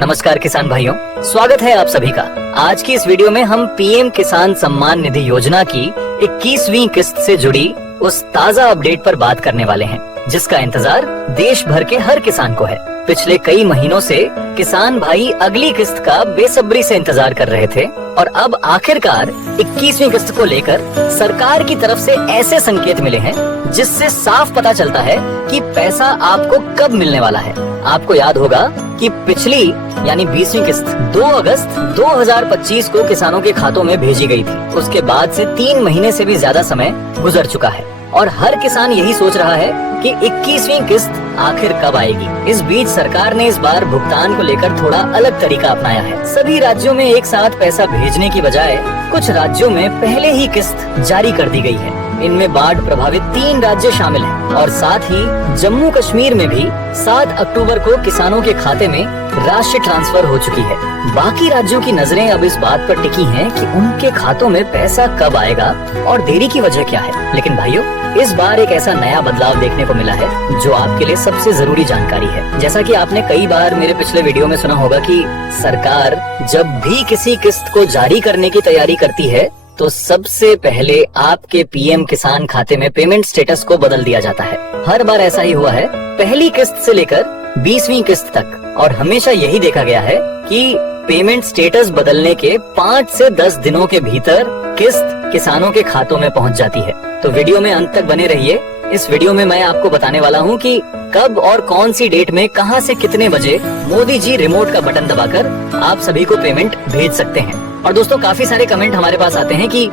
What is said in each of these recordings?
नमस्कार किसान भाइयों, स्वागत है आप सभी का। आज की इस वीडियो में हम पीएम किसान सम्मान निधि योजना की 21वीं किस्त से जुड़ी उस ताज़ा अपडेट पर बात करने वाले हैं, जिसका इंतजार देश भर के हर किसान को है। पिछले कई महीनों से किसान भाई अगली किस्त का बेसब्री से इंतजार कर रहे थे और अब आखिरकार 21वीं किस्त को लेकर सरकार की तरफ से ऐसे संकेत मिले हैं जिससे साफ पता चलता है कि पैसा आपको कब मिलने वाला है। आपको याद होगा कि पिछली यानी 20वीं किस्त 2 अगस्त 2025 को किसानों के खातों में भेजी गई थी। उसके बाद से 3 महीने से भी ज्यादा समय गुजर चुका है और हर किसान यही सोच रहा है कि 21वीं किस्त आखिर कब आएगी। इस बीच सरकार ने इस बार भुगतान को लेकर थोड़ा अलग तरीका अपनाया है। सभी राज्यों में एक साथ पैसा भेजने की बजाय कुछ राज्यों में पहले ही किस्त जारी कर दी गई है। इनमें बाढ़ प्रभावित 3 राज्य शामिल हैं और साथ ही जम्मू कश्मीर में भी 7 अक्टूबर को किसानों के खाते में राशि ट्रांसफर हो चुकी है। बाकी राज्यों की नजरें अब इस बात पर टिकी हैं कि उनके खातों में पैसा कब आएगा और देरी की वजह क्या है। लेकिन भाइयों, इस बार एक ऐसा नया बदलाव देखने को मिला है जो आपके लिए सबसे जरूरी जानकारी है। जैसा कि आपने कई बार मेरे पिछले वीडियो में सुना होगा कि सरकार जब भी किसी किस्त को जारी करने की तैयारी करती है तो सबसे पहले आपके पीएम किसान खाते में पेमेंट स्टेटस को बदल दिया जाता है। हर बार ऐसा ही हुआ है, पहली किस्त से लेकर 20वीं किस्त तक, और हमेशा यही देखा गया है कि पेमेंट स्टेटस बदलने के 5 से 10 दिनों के भीतर किस्त किसानों के खातों में पहुंच जाती है। तो वीडियो में अंत तक बने रहिए। इस वीडियो में मैं आपको बताने वाला हूं कि कब और कौन सी डेट में कहां से कितने बजे मोदी जी रिमोट का बटन दबाकर आप सभी को पेमेंट भेज सकते हैं। और दोस्तों, काफी सारे कमेंट हमारे पास आते हैं कि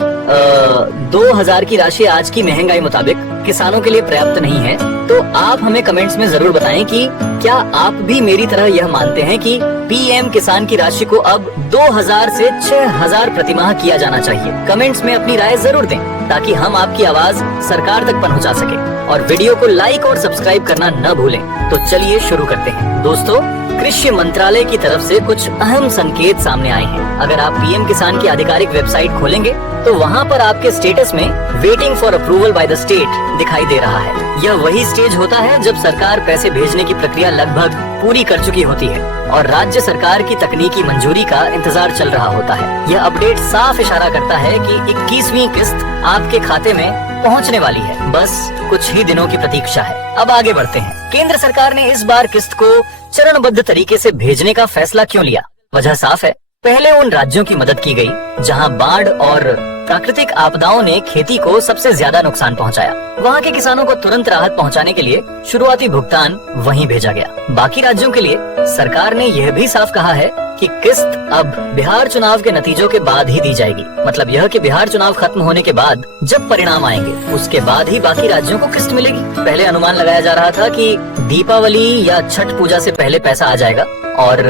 2000 की राशि आज की महंगाई मुताबिक किसानों के लिए पर्याप्त नहीं है। तो आप हमें कमेंट्स में जरूर बताएं कि क्या आप भी मेरी तरह यह मानते हैं कि पीएम किसान की राशि को अब 2000 से 6000 प्रतिमाह किया जाना चाहिए। कमेंट्स में अपनी राय जरूर दें ताकि हम आपकी आवाज सरकार तक पहुंचा सके। और वीडियो को लाइक और सब्सक्राइब करना न भूलें। तो चलिए शुरू करते हैं। दोस्तों, कृषि मंत्रालय की तरफ से कुछ अहम संकेत सामने आए हैं। अगर आप पीएम किसान की आधिकारिक वेबसाइट खोलेंगे तो वहां पर आपके स्टेटस में waiting for approval by the state दिखाई दे रहा है। यह वही स्टेज होता है जब सरकार पैसे भेजने की प्रक्रिया लगभग पूरी कर चुकी होती है और राज्य सरकार की तकनीकी मंजूरी का इंतजार चल रहा होता है। यह अपडेट साफ इशारा करता है कि 21वीं किस्त आपके खाते में पहुंचने वाली है। बस कुछ ही दिनों की प्रतीक्षा है। अब आगे बढ़ते हैं। केंद्र सरकार ने इस बार किस्त को चरणबद्ध तरीके से भेजने का फैसला क्यों लिया? वजह साफ है। पहले उन राज्यों की मदद की गई जहां बाढ़ और प्राकृतिक आपदाओं ने खेती को सबसे ज्यादा नुकसान पहुंचाया। वहां के किसानों को तुरंत राहत पहुंचाने के लिए शुरुआती भुगतान वहीं भेजा गया। बाकी राज्यों के लिए सरकार ने यह भी साफ कहा है कि किस्त अब बिहार चुनाव के नतीजों के बाद ही दी जाएगी। मतलब यह कि बिहार चुनाव खत्म होने के बाद जब परिणाम आएंगे उसके बाद ही बाकी राज्यों को किस्त मिलेगी। पहले अनुमान लगाया जा रहा था कि दीपावली या छठ पूजा से पहले पैसा आ जाएगा और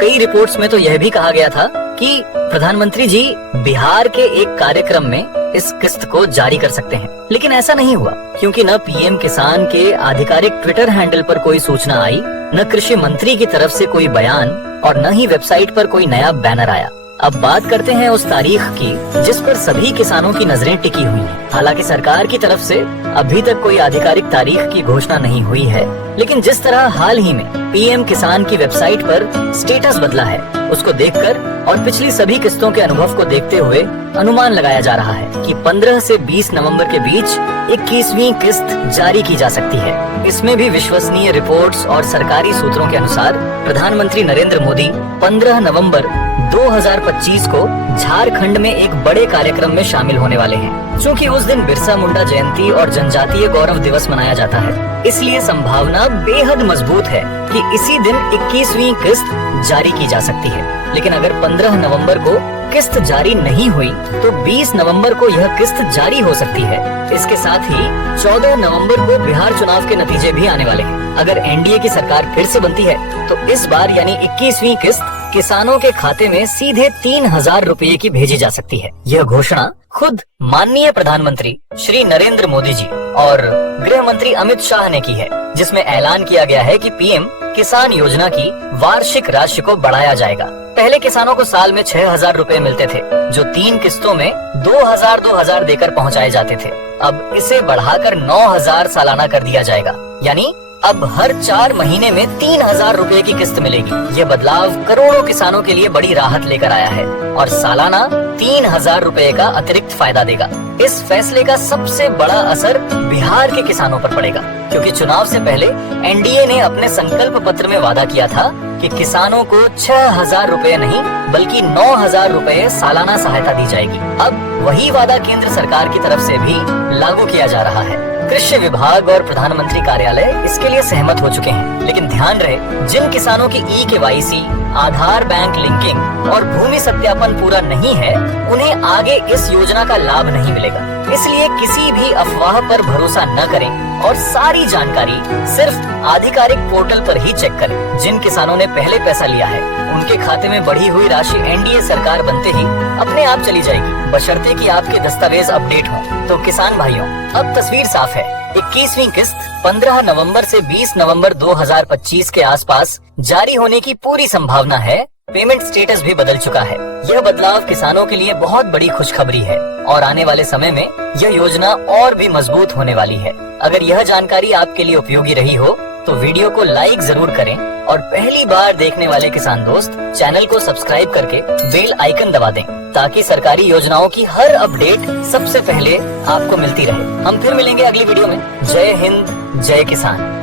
कई रिपोर्ट्स में तो यह भी कहा गया था कि प्रधानमंत्री जी बिहार के एक कार्यक्रम में इस किस्त को जारी कर सकते हैं। लेकिन ऐसा नहीं हुआ क्योंकि न पीएम किसान के आधिकारिक ट्विटर हैंडल पर कोई सूचना आई, न कृषि मंत्री की तरफ से कोई बयान और न ही वेबसाइट पर कोई नया बैनर आया। अब बात करते हैं उस तारीख की जिस पर सभी किसानों की नजरें टिकी हुई हैं। हालांकि सरकार की तरफ से अभी तक कोई आधिकारिक तारीख की घोषणा नहीं हुई है, लेकिन जिस तरह हाल ही में पीएम किसान की वेबसाइट पर स्टेटस बदला है उसको देखकर और पिछली सभी किस्तों के अनुभव को देखते हुए अनुमान लगाया जा रहा है कि 15 से 20 नवंबर के बीच 21वीं किस्त जारी की जा सकती है। इसमें भी विश्वसनीय रिपोर्ट्स और सरकारी सूत्रों के अनुसार प्रधानमंत्री नरेंद्र मोदी 15 नवंबर 2025 को झारखंड में एक बड़े कार्यक्रम में शामिल होने वाले हैं। चूँकि उस दिन बिरसा मुंडा जयंती और जनजातीय गौरव दिवस मनाया जाता है, इसलिए संभावना बेहद मजबूत है कि इसी दिन 21वीं किस्त जारी की जा सकती है। लेकिन अगर 15 नवंबर को किस्त जारी नहीं हुई तो 20 नवंबर को यह किस्त जारी हो सकती है। इसके साथ ही 14 नवंबर को बिहार चुनाव के नतीजे भी आने वाले हैं। अगर एनडीए की सरकार फिर से बनती है तो इस बार यानी 21वीं किस्त किसानों के खाते में सीधे 3000 रुपए की भेजी जा सकती है। यह घोषणा खुद माननीय प्रधानमंत्री श्री नरेंद्र मोदी जी और गृह मंत्री अमित शाह ने की है, जिसमें ऐलान किया गया है कि पीएम किसान योजना की वार्षिक राशि को बढ़ाया जाएगा। पहले किसानों को साल में 6000 रुपए मिलते थे, जो 3 किस्तों में 2000 देकर पहुंचाए जाते थे। अब इसे बढ़ाकर 9000 सालाना कर दिया जाएगा, यानी अब हर 4 महीने में 3,000 रुपए की किस्त मिलेगी। ये बदलाव करोड़ों किसानों के लिए बड़ी राहत लेकर आया है और सालाना 3,000 रुपए का अतिरिक्त फायदा देगा। इस फैसले का सबसे बड़ा असर बिहार के किसानों पर पड़ेगा, क्योंकि चुनाव से पहले एनडीए ने अपने संकल्प पत्र में वादा किया था कि किसानों को 6,000 रुपए नहीं बल्कि 9,000 रुपए सालाना सहायता दी जाएगी। अब वही वादा केंद्र सरकार की तरफ से भी लागू किया जा रहा है। कृषि विभाग और प्रधानमंत्री कार्यालय इसके लिए सहमत हो चुके हैं, लेकिन ध्यान रहे, जिन किसानों की ई-केवाईसी, आधार बैंक लिंकिंग और भूमि सत्यापन पूरा नहीं है, उन्हें आगे इस योजना का लाभ नहीं मिलेगा। इसलिए किसी भी अफवाह पर भरोसा न करें और सारी जानकारी सिर्फ आधिकारिक पोर्टल पर ही चेक करें। जिन किसानों ने पहले पैसा लिया है, उनके खाते में बढ़ी हुई राशि एनडीए सरकार बनते ही अपने आप चली जाएगी, बशर्ते कि आपके दस्तावेज अपडेट हों। तो किसान भाइयों, अब तस्वीर साफ है। 21वीं किस्त 15 नवंबर से 20 नवंबर 2025 के आसपास जारी होने की पूरी संभावना है। पेमेंट स्टेटस भी बदल चुका है। यह बदलाव किसानों के लिए बहुत बड़ी खुशखबरी है और आने वाले समय में यह योजना और भी मजबूत होने वाली है। अगर यह जानकारी आपके लिए उपयोगी रही हो तो वीडियो को लाइक जरूर करें और पहली बार देखने वाले किसान दोस्त चैनल को सब्सक्राइब करके बेल आइकन दबा दें, ताकि सरकारी योजनाओं की हर अपडेट सबसे पहले आपको मिलती रहे। हम फिर मिलेंगे अगली वीडियो में। जय हिंद, जय किसान।